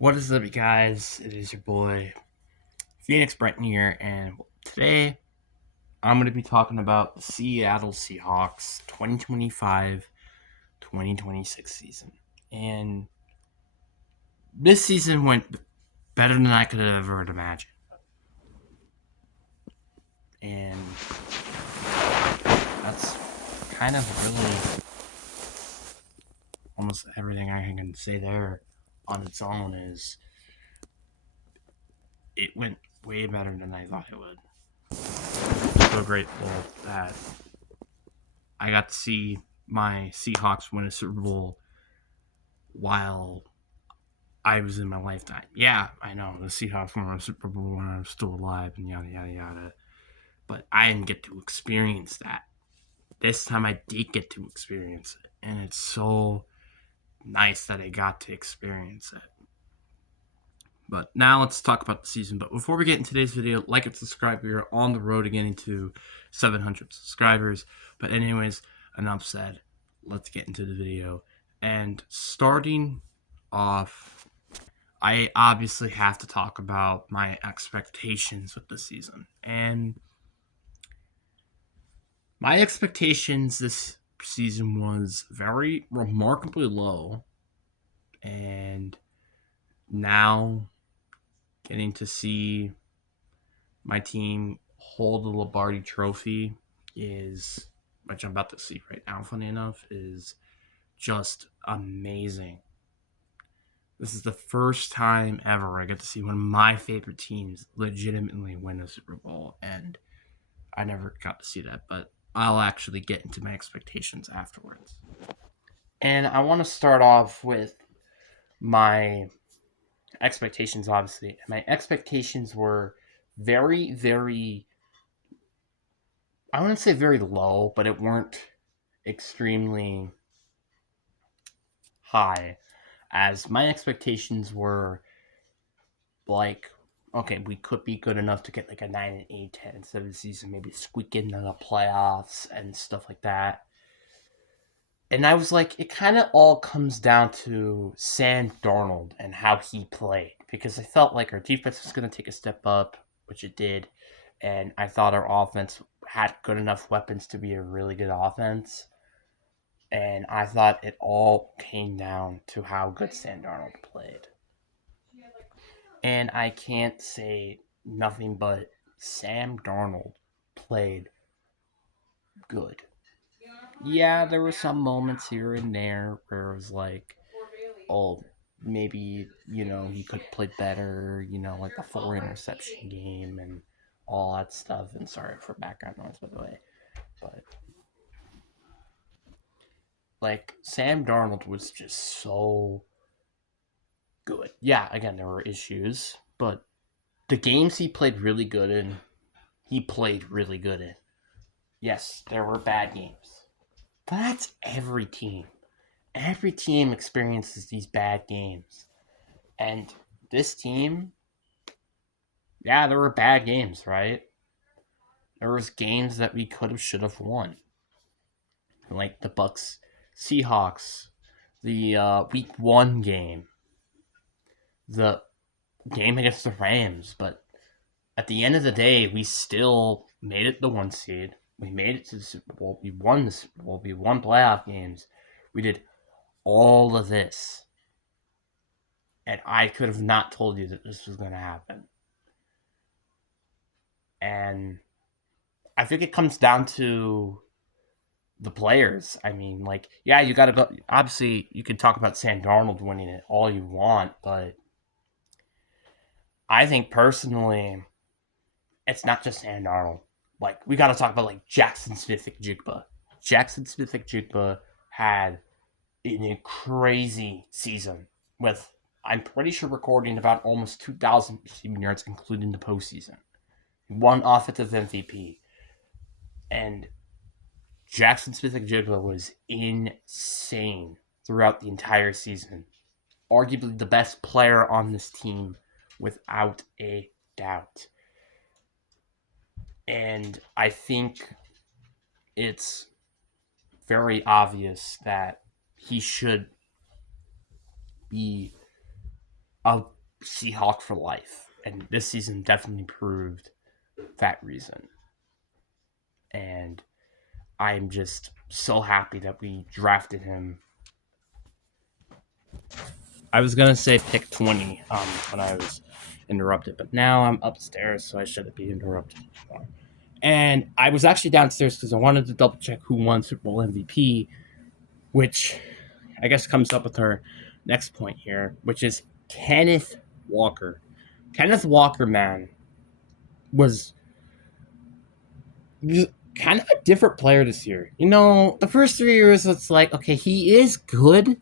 What is up, you guys? It is your boy Phoenix Brenton here, and today I'm going to be talking about the Seattle Seahawks 2025-2026 season. And this season went better than I could have ever imagined. And that's kind of really almost everything I can say there on its own is it went way better than I thought it would. I'm so grateful that I got to see my Seahawks win a Super Bowl while I was in my lifetime. Yeah, I know the Seahawks won a Super Bowl when I was still alive and yada yada yada. But I didn't get to experience that. This time I did get to experience it, and it's so nice that I got to experience it. But now let's talk about the season. But before we get into today's video, like and subscribe. We are on the road to getting to 700 subscribers. But anyways, enough said. Let's get into the video. And starting off, I obviously have to talk about my expectations with the season. And my expectations this season was very remarkably low. And now getting to see my team hold the Lombardi Trophy is, which I'm about to see right now, funny enough, is just amazing. This is the first time ever I get to see one of my favorite teams legitimately win a Super Bowl, and I never got to see that, but I'll actually get into my expectations afterwards. And I want to start off with my expectations, obviously. My expectations were very, very, I wouldn't say very low, but it weren't extremely high, as my expectations were like, okay, we could be good enough to get like a 9 and 8, 10 instead of the season, maybe squeak into the playoffs and stuff like that. And I was like, it kind of all comes down to Sam Darnold and how he played, because I felt like our defense was going to take a step up, which it did, and I thought our offense had good enough weapons to be a really good offense. And I thought it all came down to how good Sam Darnold played. And I can't say nothing but Sam Darnold played good. Yeah, there were some moments here and there where it was like, oh, maybe, he could play better, like the 4 interception game and all that stuff. And sorry for background noise, by the way. But, like, Sam Darnold was just so good. Yeah, again, there were issues, but the games he played really good in, he played really good in. Yes, there were bad games. But that's every team. Every team experiences these bad games. And this team, yeah, there were bad games, right? There was games that we could have, should have won. Like the Bucks, Seahawks, the week 1 game, the game against the Rams. But at the end of the day, we still made it the 1 seed. We made it to the Super Bowl. We won the Super Bowl. We won playoff games. We did all of this. And I could have not told you that this was going to happen. And I think it comes down to the players. I mean, like, yeah, you got to go. Obviously, you can talk about Sam Darnold winning it all you want, but I think personally, it's not just Sam Darnold. Like, we got to talk about, like, Jackson Smith-Njigba. Jackson Smith-Njigba had a crazy season with, I'm pretty sure, recording about almost 2,000 receiving yards, including the postseason. He won offensive MVP. And Jackson Smith-Njigba was insane throughout the entire season. Arguably the best player on this team, without a doubt. And I think it's very obvious that he should be a Seahawk for life. And this season definitely proved that reason. And I'm just so happy that we drafted him. I was gonna say pick 20 when I was interrupted, but now I'm upstairs, so I shouldn't be interrupted anymore. And I was actually downstairs because I wanted to double check who won Super Bowl MVP, which I guess comes up with our next point here, which is Kenneth Walker. Kenneth Walker, man, was kind of a different player this year. You know, the first 3 years, it's like, okay, he is good,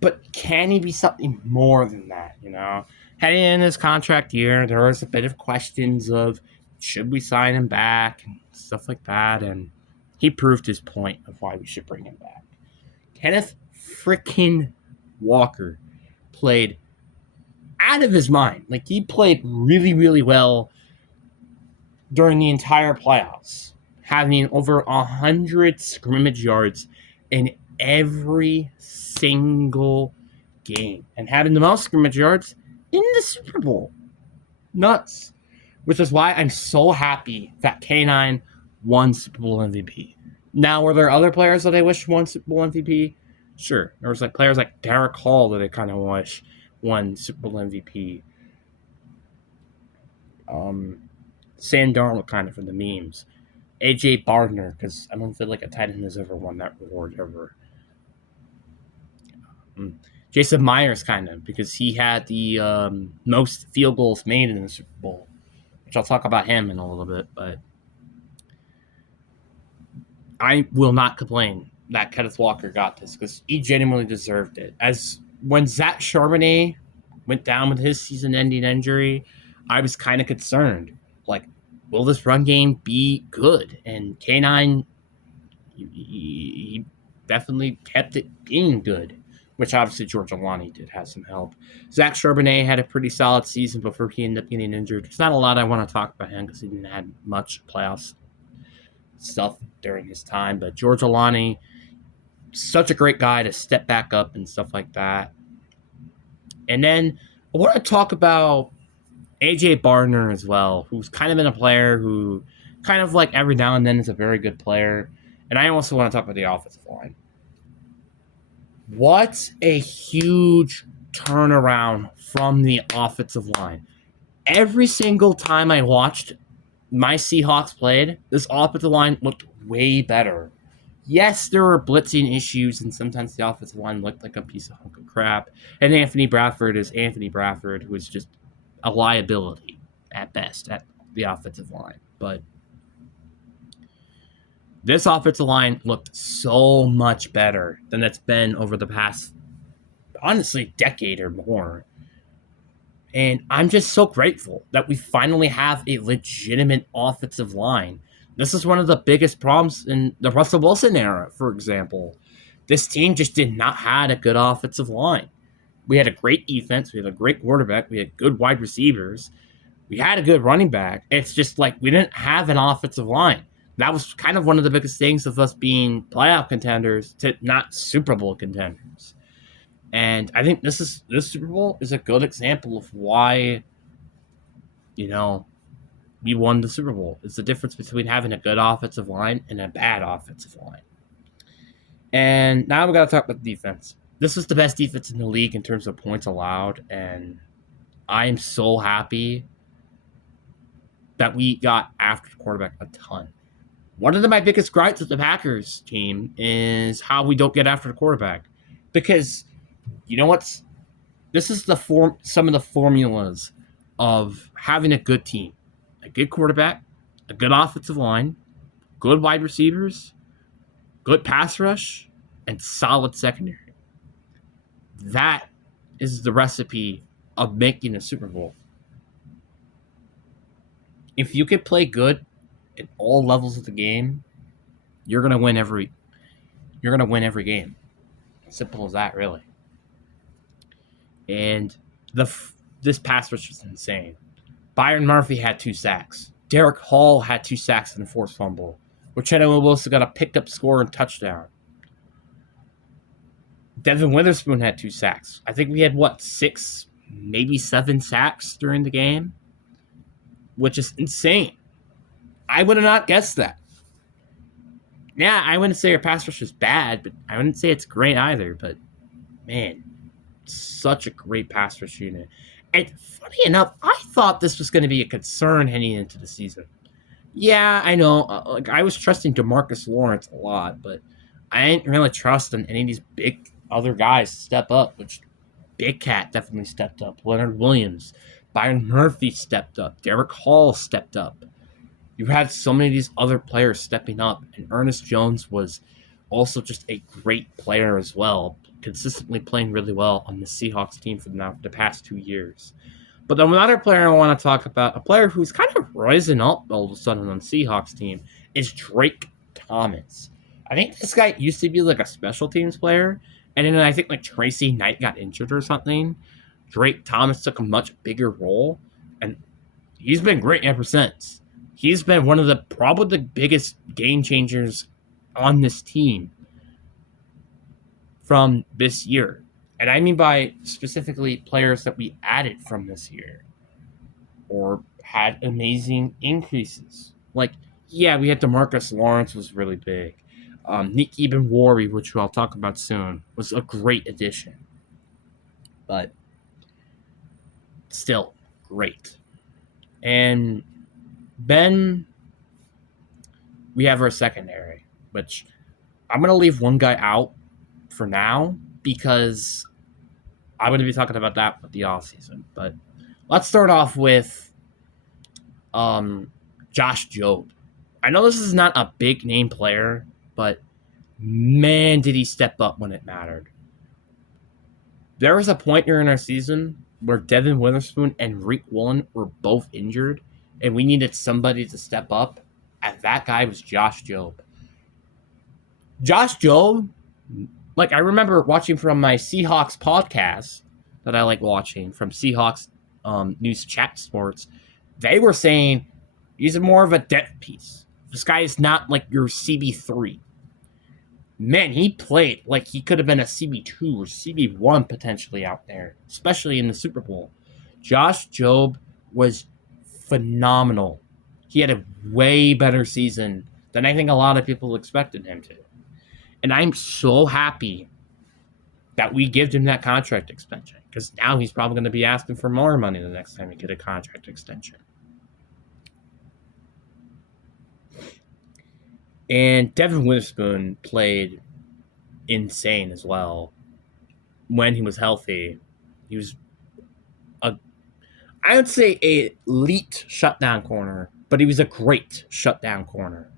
but can he be something more than that? You know, heading in his contract year, there was a bit of questions of should we sign him back and stuff like that, and he proved his point of why we should bring him back. Kenneth freaking Walker played out of his mind. Like, he played really, really well during the entire playoffs, having over 100 scrimmage yards in every single game and having the most scrimmage yards in the Super Bowl. Nuts. Which is why I'm so happy that K9 won Super Bowl MVP. Now, were there other players that I wish won Super Bowl MVP? Sure. There was like players like Derek Hall that I kind of wish won Super Bowl MVP. Sam Darnold kind of for the memes. AJ Bardner, because I don't feel like a tight end has ever won that award ever. Jason Myers, kind of, because he had the most field goals made in the Super Bowl, which I'll talk about him in a little bit, but I will not complain that Kenneth Walker got this because he genuinely deserved it. As when Zach Charbonnet went down with his season-ending injury, I was kind of concerned. Like, will this run game be good? And K9, he definitely kept it being good, which obviously George Alani did have some help. Zach Charbonnet had a pretty solid season before he ended up getting injured. There's not a lot I want to talk about him because he didn't have much playoffs stuff during his time, but George Alani, such a great guy to step back up and stuff like that. And then I want to talk about AJ Bardner as well, who's kind of been a player who kind of like every now and then is a very good player. And I also want to talk about the offensive line. What a huge turnaround from the offensive line. Every single time I watched my Seahawks played, this offensive line looked way better. Yes, there were blitzing issues, and sometimes the offensive line looked like a piece of hunk of crap. And Anthony Bradford is Anthony Bradford, who is just a liability at best at the offensive line. But this offensive line looked so much better than it's been over the past, honestly, decade or more. And I'm just so grateful that we finally have a legitimate offensive line. This is one of the biggest problems in the Russell Wilson era, for example. This team just did not have a good offensive line. We had a great defense. We had a great quarterback. We had good wide receivers. We had a good running back. It's just like we didn't have an offensive line. That was kind of one of the biggest things of us being playoff contenders to not Super Bowl contenders. And I think this Super Bowl is a good example of why, you know, we won the Super Bowl. It's the difference between having a good offensive line and a bad offensive line. And now we got to talk about the defense. This is the best defense in the league in terms of points allowed, and I am so happy that we got after the quarterback a ton. One of my biggest gripes with the Packers team is how we don't get after the quarterback. Because you know what's this is some of the formulas of having a good team. A good quarterback, a good offensive line, good wide receivers, good pass rush, and solid secondary. That is the recipe of making a Super Bowl. If you can play good at all levels of the game, you're gonna win every game. Simple as that, really. And this pass rush was insane. Byron Murphy had 2 sacks. Derek Hall had 2 sacks and a forced fumble. Uchenna Wilson got a picked up score and touchdown. Devin Witherspoon had 2 sacks. I think we had 6 maybe 7 sacks during the game, which is insane. I would have not guessed that. Yeah, I wouldn't say our pass rush is bad, but I wouldn't say it's great either. But man, such a great pass rush unit. And funny enough, I thought this was going to be a concern heading into the season. Yeah, I know. Like I was trusting Demarcus Lawrence a lot, but I didn't really trust in any of these big other guys to step up. Which Big Cat definitely stepped up. Leonard Williams, Byron Murphy stepped up. Derek Hall stepped up. You had so many of these other players stepping up, and Ernest Jones was also just a great player as well, consistently playing really well on the Seahawks team for the past 2 years. But another player I want to talk about, a player who's kind of rising up all of a sudden on the Seahawks team, is Drake Thomas. I think this guy used to be like a special teams player, and then I think like Tracy Knight got injured or something. Drake Thomas took a much bigger role, and he's been great ever since. He's been one of the probably the biggest game changers on this team from this year. And I mean by specifically players that we added from this year or had amazing increases. Like, yeah, we had DeMarcus Lawrence was really big. Nick Ebenwari, which I'll talk about soon, was a great addition. But still, great. And then we have our secondary, which I'm going to leave one guy out for now because I'm going to be talking about that with the offseason. But let's start off with Josh Jobe. I know this is not a big name player, but man, did he step up when it mattered. There was a point during our season where Devin Witherspoon and Reek Woolen were both injured, and we needed somebody to step up, and that guy was Josh Jobe. Josh Jobe, like I remember watching from my Seahawks podcast that I like watching from Seahawks News Chat Sports, they were saying he's more of a depth piece. This guy is not like your CB3. Man, he played like he could have been a CB2 or CB1 potentially out there, especially in the Super Bowl. Josh Jobe was phenomenal. He had a way better season than I think a lot of people expected him to. And I'm so happy that we gave him that contract extension because now he's probably going to be asking for more money the next time we get a contract extension. And Devin Witherspoon played insane as well when he was healthy. He was I would say a elite shutdown corner, but he was a great shutdown corner.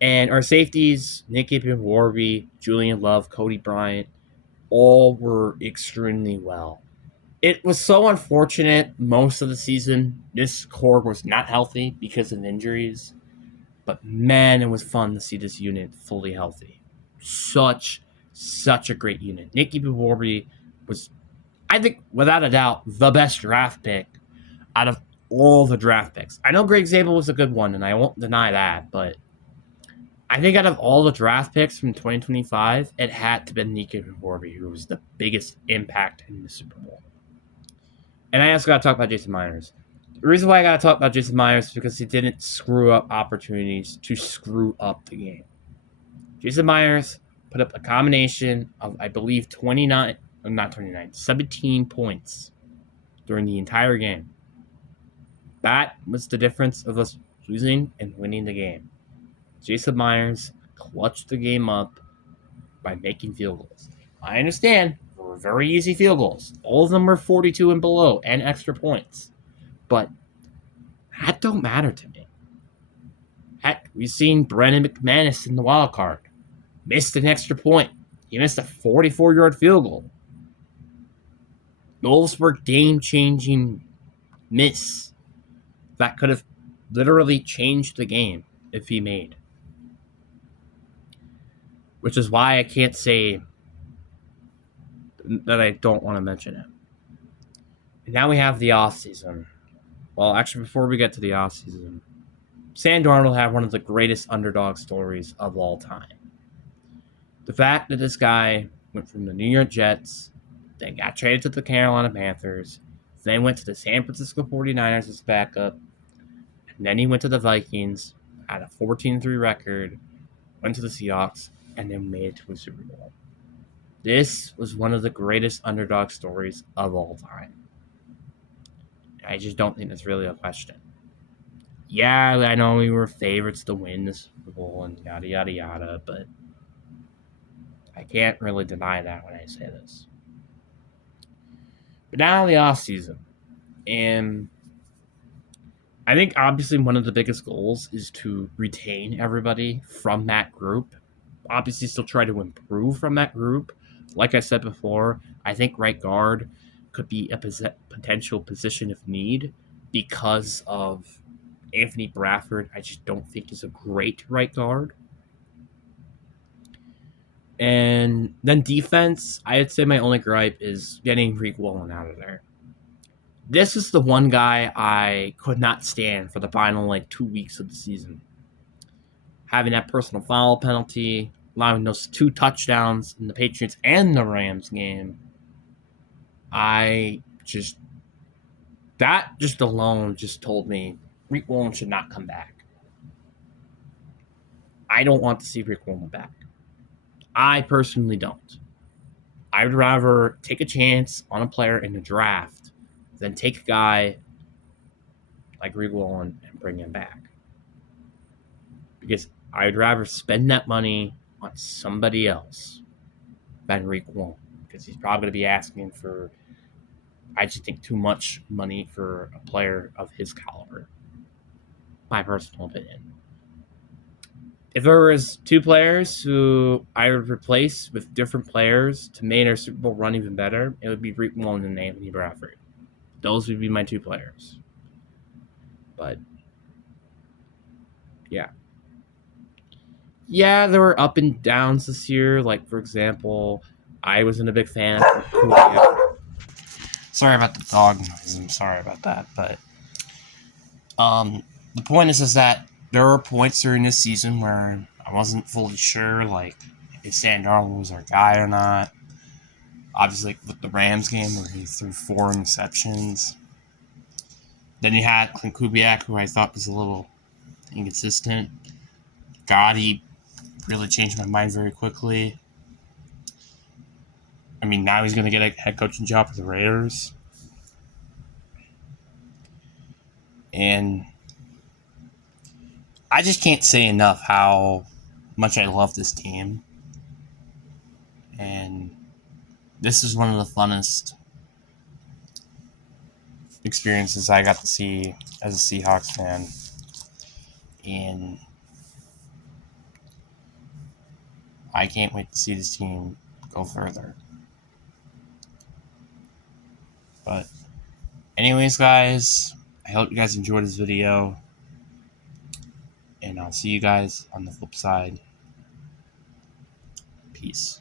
And our safeties, Nick Warby, Julian Love, Cody Bryant, all were extremely well. It was so unfortunate most of the season this core was not healthy because of injuries. But man, it was fun to see this unit fully healthy. Such a great unit. Nicky Warby was, I think, without a doubt, the best draft pick out of all the draft picks. I know Greg Zabel was a good one, and I won't deny that, but I think out of all the draft picks from 2025, it had to be Nicky Warby who was the biggest impact in the Super Bowl. And I also got to talk about Jason Myers. The reason why I got to talk about Jason Myers is because he didn't screw up opportunities to screw up the game. Jason Myers put up a combination of, I believe, 17 points during the entire game. That was the difference of us losing and winning the game. Jason Myers clutched the game up by making field goals. I understand, they were very easy field goals. All of them were 42 and below and extra points. But that don't matter to me. Heck, we've seen Brandon McManus in the wild card. Missed an extra point. He missed a 44-yard field goal. Those were game-changing miss that could have literally changed the game if he made. Which is why I can't say that I don't want to mention it. And now we have the offseason. Well, actually, before we get to the offseason, Sam Darnold had one of the greatest underdog stories of all time. The fact that this guy went from the New York Jets Then got traded to the Carolina Panthers. Then went to the San Francisco 49ers as backup. And then he went to the Vikings, had a 14-3 record, went to the Seahawks, and then made it to a Super Bowl. This was one of the greatest underdog stories of all time. I just don't think that's really a question. Yeah, I know we were favorites to win the Super Bowl and yada, yada, yada, but I can't really deny that when I say this. But now the offseason. And I think obviously one of the biggest goals is to retain everybody from that group. Obviously, still try to improve from that group. Like I said before, I think right guard could be a potential position of need because of Anthony Bradford. I just don't think he's a great right guard. And then defense, I'd say my only gripe is getting Rick Wallen out of there. This is the one guy I could not stand for the final 2 weeks of the season. Having that personal foul penalty, allowing those 2 touchdowns in the Patriots and the Rams game, that just alone just told me Rick Wallen should not come back. I don't want to see Rick Wallen back. I personally don't. I would rather take a chance on a player in the draft than take a guy like Rick Wallen and bring him back. Because I would rather spend that money on somebody else than Rick Wallen. Because he's probably going to be asking for, I just think, too much money for a player of his caliber. My personal opinion. If there was 2 players who I would replace with different players to make our Super Bowl run even better, it would be Rick Wallen and Anthony Bradford. Those would be my 2 players. But, yeah. Yeah, there were up and downs this year. Like, for example, I wasn't a big fan of Kubiak. Sorry about the dog noise. I'm sorry about that. But the point is that there were points during this season where I wasn't fully sure, like, if Sam Darnold was our guy or not. Obviously, with the Rams game where he threw 4 interceptions. Then you had Clint Kubiak, who I thought was a little inconsistent. God, he really changed my mind very quickly. I mean, now he's going to get a head coaching job for the Raiders. And I just can't say enough how much I love this team. And this is one of the funnest experiences I got to see as a Seahawks fan. And I can't wait to see this team go further. But anyways, guys, I hope you guys enjoyed this video. And I'll see you guys on the flip side. Peace.